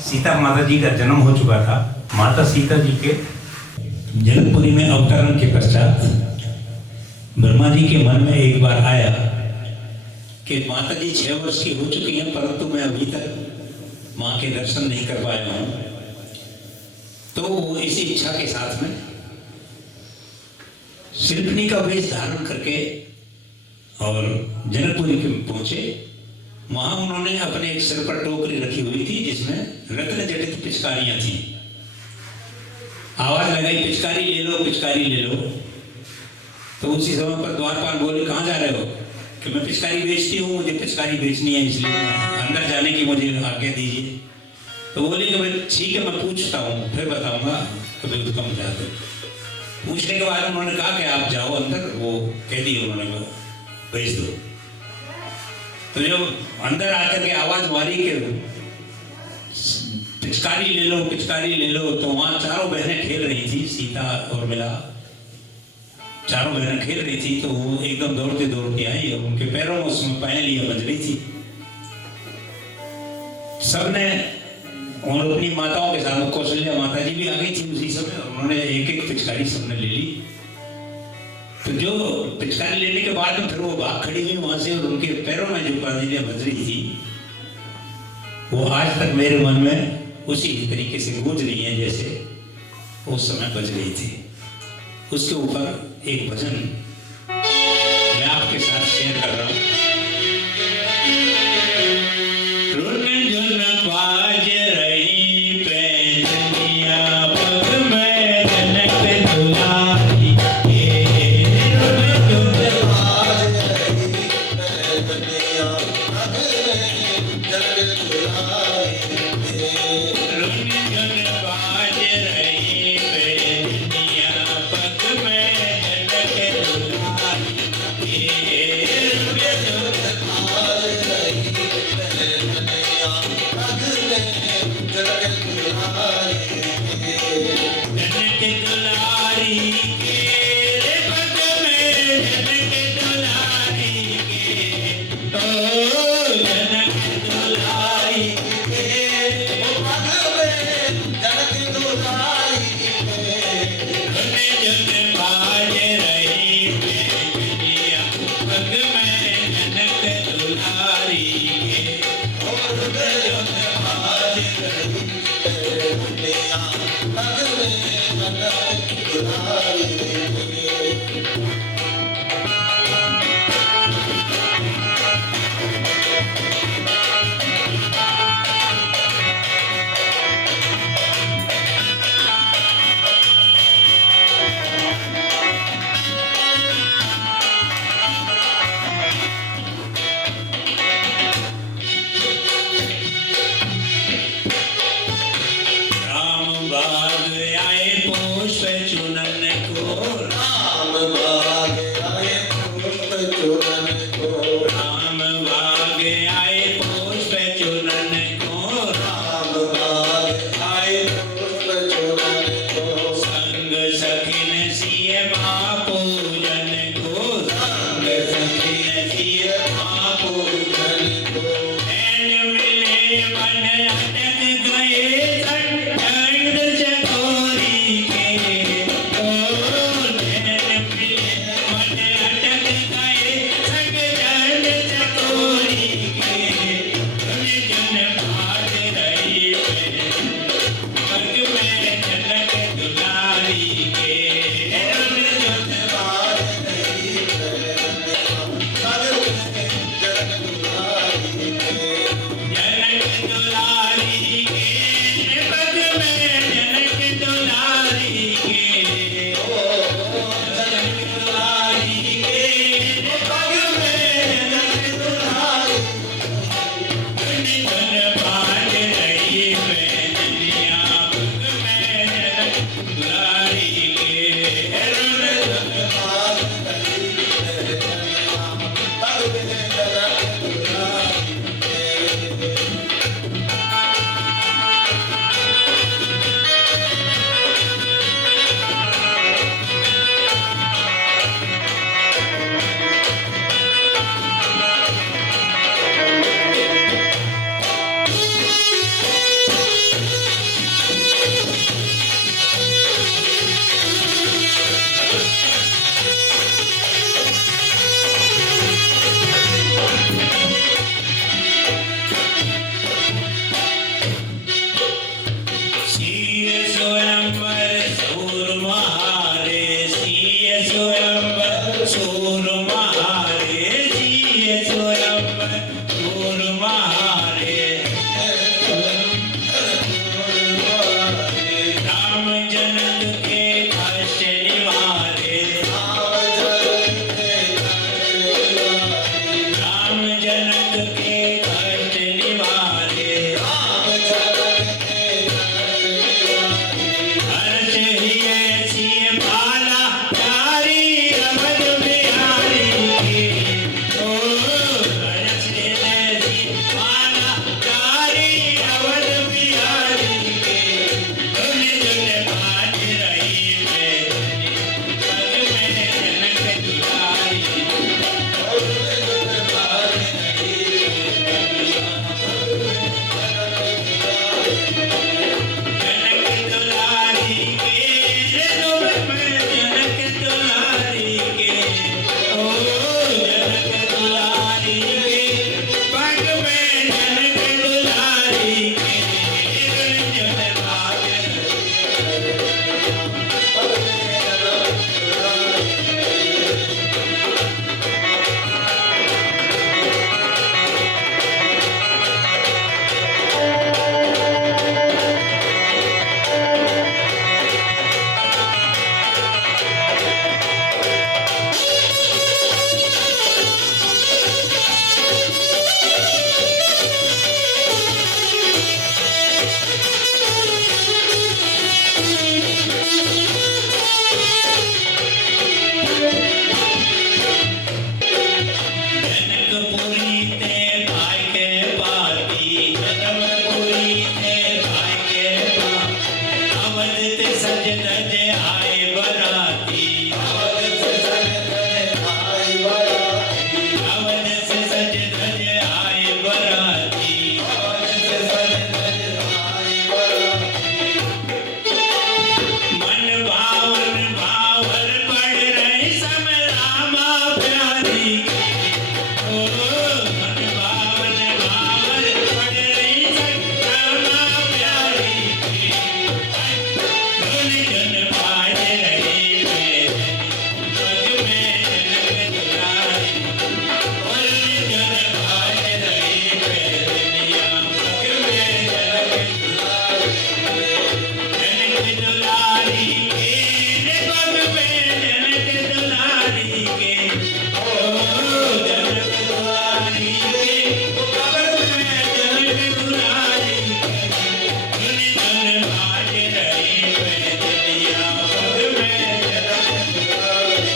सीता माता जी का जन्म हो चुका था। माता सीता जी के जनकपुरी में अवतरण के पश्चात ब्रह्मा जी के मन में एक बार आया कि माता जी 6 वर्ष की हो चुकी हैं, परंतु मैं अभी तक माँ के दर्शन नहीं कर पाया हूँ। तो वो इसी इच्छा के साथ में शिल्पनी का वेश धारण करके और जनकपुरी के पहुंचे। वहां उन्होंने अपने एक सिर पर टोकरी रखी हुई थी जिसमें रत्न जटित पिचकारियां थी। आवाज लगाई, पिचकारी ले लो, पिचकारी ले लो। तो उसी समय पर द्वारपाल बोले, कहाँ जा रहे हो? कि मैं पिचकारी बेचती हूँ, मुझे पिचकारी बेचनी है, इसलिए अंदर जाने की मुझे आज्ञा दीजिए। तो बोले कि भाई ठीक है, मैं पूछता हूँ फिर बताऊंगा, कभी तो कम जाते। पूछने के बाद उन्होंने कहा कि आप जाओ अंदर, वो कह दिए उन्होंने, भेज दो। तो जब अंदर आकर के आवाज मारी कि पिचकारी ले लो, पिचकारी ले लो, तो वहां चारों बहनें खेल रही थी, सीता और मिला चारों बहनें खेल रही थी। तो वो एकदम दौड़ते दौड़ते आई और उनके पैरों में उसमें पायलियां बज रही थी। सबने और अपनी माताओं के साथ, कौशल्या माता जी भी आ गई थी उसी समय, उन्होंने एक एक पिचकारी सबने ले ली। तो जो पिचकारी लेने के बाद फिर वो भाग खड़ी हुई वहां से, और उनके पैरों में जो पायलियां बज रही थी वो आज तक मेरे मन में उसी तरीके से गूंज रही हैं जैसे उस समय बज रही थी। उसके ऊपर एक भजन मैं आपके साथ शेयर कर रहा हूं। Yeah. दूर मारे राम जनक के कष्ट निवारे राम जनक के कष्ट निवारे हर्ष ही ऐसी माला प्यारी अवध बिहारी की ओ हर्ष ही ऐसी माला प्यारी अवध बिहारी की धुन धुन बाज रही बेदनी पग में जनक दुलारी जनक दुलारी के दुख में जनक दुलारी के ओ जनक दुलारी के पग में जनक दुलारी के धुन धुन बाज जनकपुरी ते भाई के पाती जनकपुरी ते भाई के पाती अवध ते सज धज आए बराती अवध से सज धज आए बराती मन भावन भावर पढ़ रही सम रामा प्यारी की ओ मन भावन भावर पढ़ रही सम रामा प्यारी की धुन धुन बाज रही बेदनी पग में जनक दुलारी धुन धुन बाज रही बेदनिया पग में जनक दुलारी जनक दुलारी के पग में जनक दुलारी के ओ जनक दुलारी के पग में जनक दुलारी के धुन धुन बाज रही बेदनिया पग में जनक दुलारी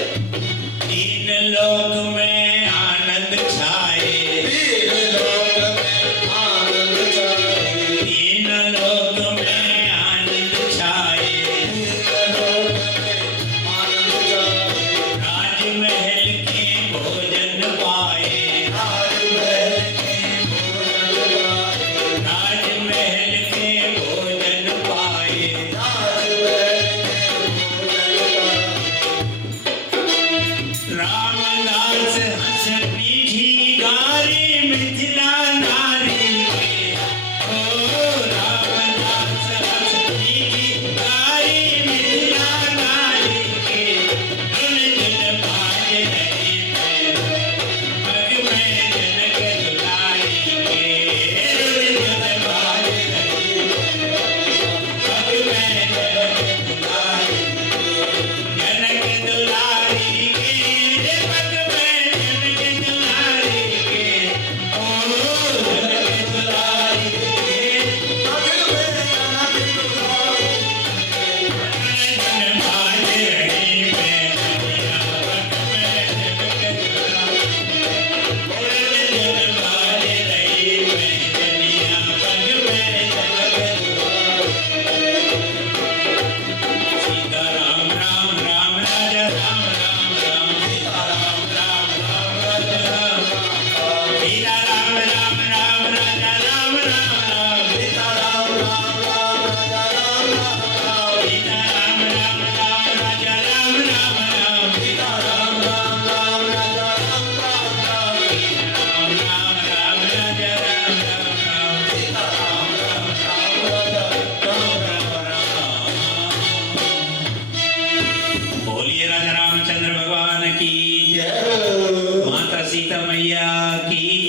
तीन लोक में आनंद छाए तीन लोक में आनंद छाए राजमहल के भोजन पाए राजमहल के भोजन पाए रामदास हंस मीठी गारी मिथिला नारी के ओ रामदास हंस मीठी गारी मिथिला नारी के धुन धुन बाज रही बेदनी पग में जनक दुलारी के धुन धुन बाज रही पग में जनक दुलारी जनक दुलारी के पग में जनक दुलारी के सीता मैया की